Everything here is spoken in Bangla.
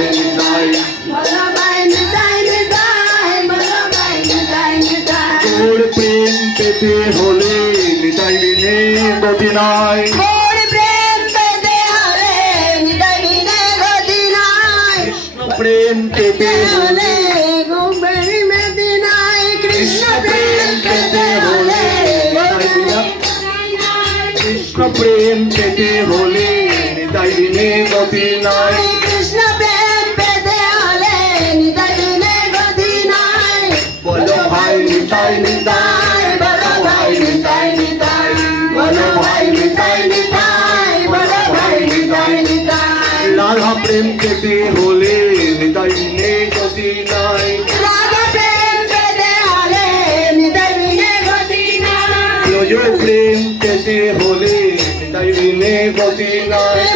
ভাই নিতাই বলো ভাই নিতাই নিতাই, বলো ভাই নিতাই নিতাই। তোর প্রেম পেতে হলে নিতাই বিনে গতি নাই। মোর প্রেম পেতে হলে নিতাই বিনে গতি নাই। কৃষ্ণ প্রেম পেতে হলে গোপের মেদি নাই। কৃষ্ণ প্রেম পেতে হলে কৃষ্ণ প্রেম পেতে হলে নিতাই বিনে গতি নাই। কৃষ্ণ প্রেম পেতে হলে নিতাই বিনে গতি নাই। বলো ভাই নিতাই নিতাই, বলো ভাই নিতাই নিতাই, বলো ভাই নিতাই নিতাই, বলো ভাই নিতাই নিতাই। রাধা প্রেম পেতে হলে নিতাই বিনে গতি নাই। রাধা প্রেম পেতে হলে নিতাই বিনে গতি নাই। ব্রজ প্রেম পেতে হলে নিতাই বিনে গতি নাই।